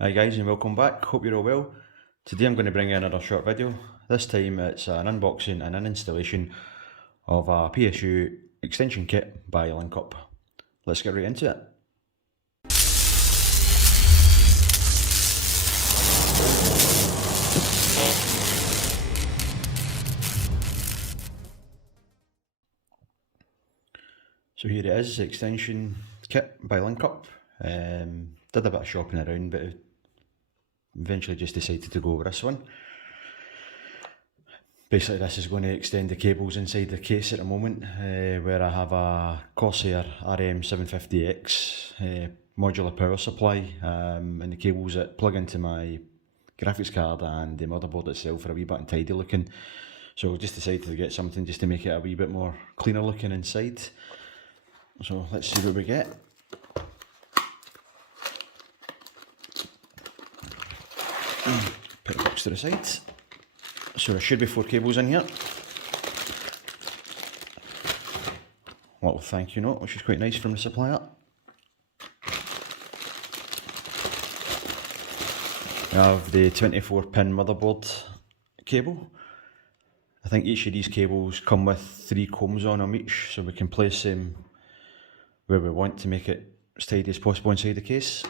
Hi guys and welcome back, hope you're all well. Today I'm going to bring you another short video. This time it's an unboxing and an installation of a PSU extension kit by LINKUP. Let's get right into it. So here it is, the extension kit by LINKUP. Did a bit of shopping around but eventually just decided to go with this one. Basically this is going to extend the cables inside the case at the moment, where I have a Corsair RM750X modular power supply, and the cables that plug into my graphics card and the motherboard itself are a wee bit untidy looking. So just decided to get something just to make it a wee bit more cleaner looking inside. So let's see what we get. Put the box to the side. So there should be 4 cables in here. A little thank you note, which is quite nice from the supplier. We have the 24-pin motherboard cable. I think each of these cables come with 3 combs on them each, so we can place them where we want to make it as tidy as possible inside the case.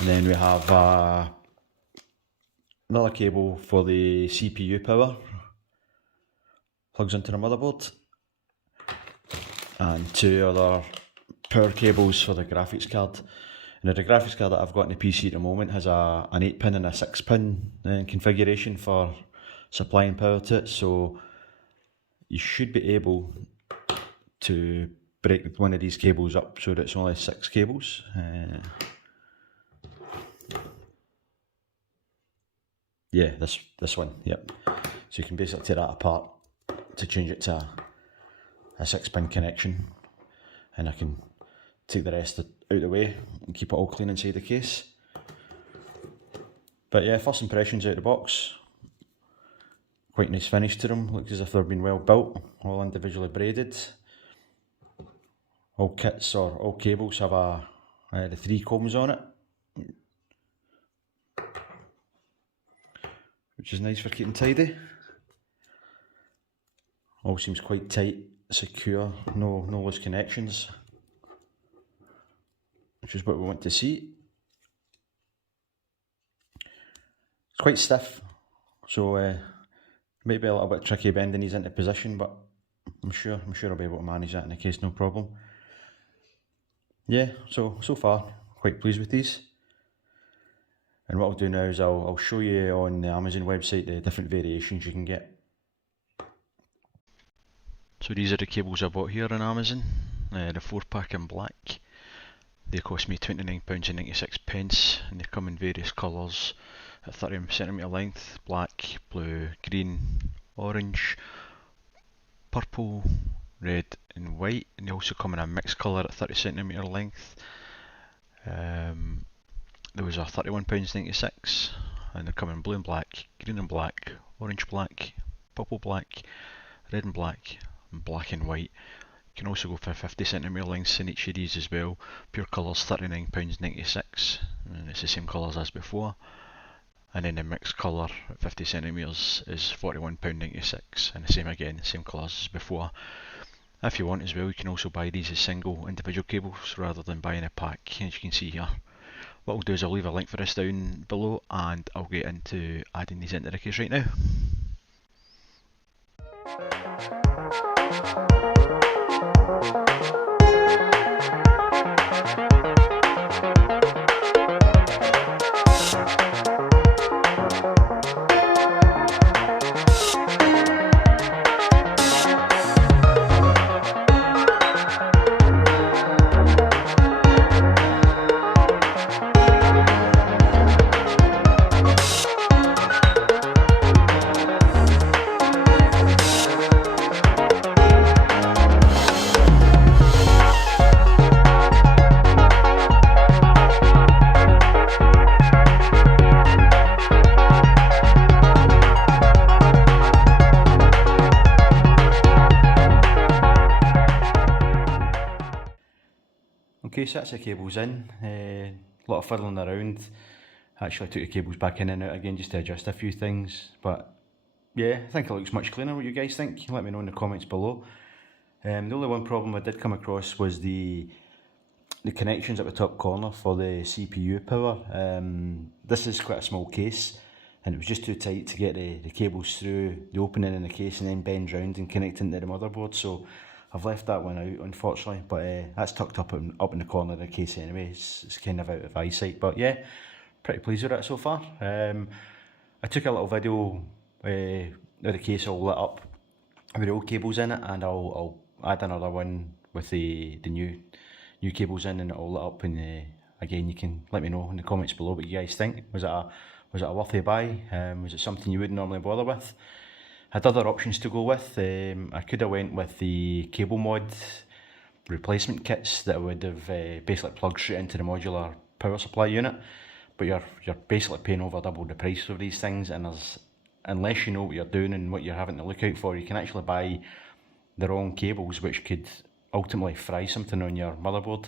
And then we have another cable for the CPU power, plugs into the motherboard, and 2 other power cables for the graphics card. Now the graphics card that I've got in the PC at the moment has an 8-pin and a 6-pin configuration for supplying power to it, so you should be able to break one of these cables up so that it's only 6 cables. Yeah, this one, yep. So you can basically tear that apart to change it to a 6-pin connection, and I can take the rest out of the way and keep it all clean inside the case. But yeah, first impressions out of the box, quite nice finish to them, looks as if they've been well built, all individually braided. All kits or all cables have the 3 combs on it, which is nice for keeping tidy. All seems quite tight, secure, no loose connections, which is what we want to see. It's quite stiff, so might be a little bit tricky bending these into position, but I'm sure I'll be able to manage that in the case, no problem. Yeah, so far quite pleased with these. And what I'll do now is I'll show you on the Amazon website the different variations you can get. So these are the cables I bought here on Amazon, the 4-pack in black. They cost me £29.96 and they come in various colours at 30cm length: black, blue, green, orange, purple, red and white, and they also come in a mixed colour at 30cm length. Those are £31.96 and they come in blue and black, green and black, orange black, purple black, red and black, and black and white. You can also go for 50cm lengths in each of these as well. Pure colours £39.96 and it's the same colours as before. And then the mixed colour at 50cm is £41.96 and the same again, same colours as before. If you want as well, you can also buy these as single individual cables rather than buying a pack, as you can see here. What I'll do is I'll leave a link for this down below and I'll get into adding these into the case right now. sets of cables in, a lot of fiddling around. Actually took the cables back in and out again just to adjust a few things, but yeah, I think it looks much cleaner. What you guys think? Let me know in the comments below. The only one problem I did come across was the connections at the top corner for the CPU power. This is quite a small case, and it was just too tight to get the cables through the opening in the case and then bend round and connect into the motherboard, so I've left that one out unfortunately, but that's tucked up in the corner of the case anyway. It's kind of out of eyesight, but yeah, pretty pleased with it so far. I took a little video of the case all lit up with the old cables in it, and I'll add another one with the new cables in and it all lit up, and again you can let me know in the comments below what you guys think. Was it a worthy buy? Was it something you wouldn't normally bother with? I had other options to go with. I could have went with the cable mod replacement kits that would have basically plugged straight into the modular power supply unit, but you're basically paying over double the price of these things, and unless you know what you're doing and what you're having to look out for, you can actually buy the wrong cables which could ultimately fry something on your motherboard.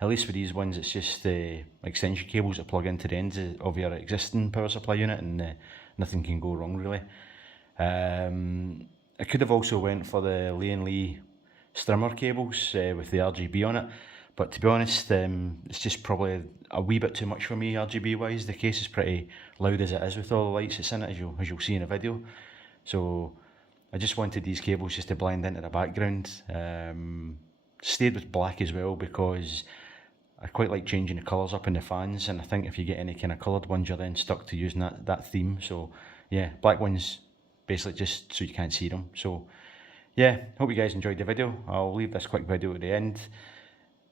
At least with these ones, it's just extension cables that plug into the ends of your existing power supply unit, and nothing can go wrong really. I could have also went for the Lee strimmer cables with the RGB on it, but to be honest, it's just probably a wee bit too much for me RGB wise. The case is pretty loud as it is with all the lights that's in it, as you'll see in the video, so I just wanted these cables just to blend into the background. Stayed with black as well because I quite like changing the colours up in the fans, and I think if you get any kind of coloured ones, you're then stuck to using that theme. So yeah, black ones basically just so you can't see them. So yeah, hope you guys enjoyed the video. I'll leave this quick video at the end.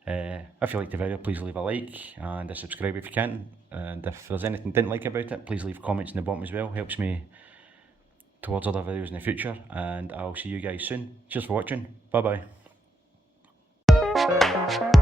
If you liked the video, please leave a like and a subscribe if you can, and if there's anything you didn't like about it, please leave comments in the bottom as well. Helps me towards other videos in the future, and I'll see you guys soon. Cheers for watching. Bye bye.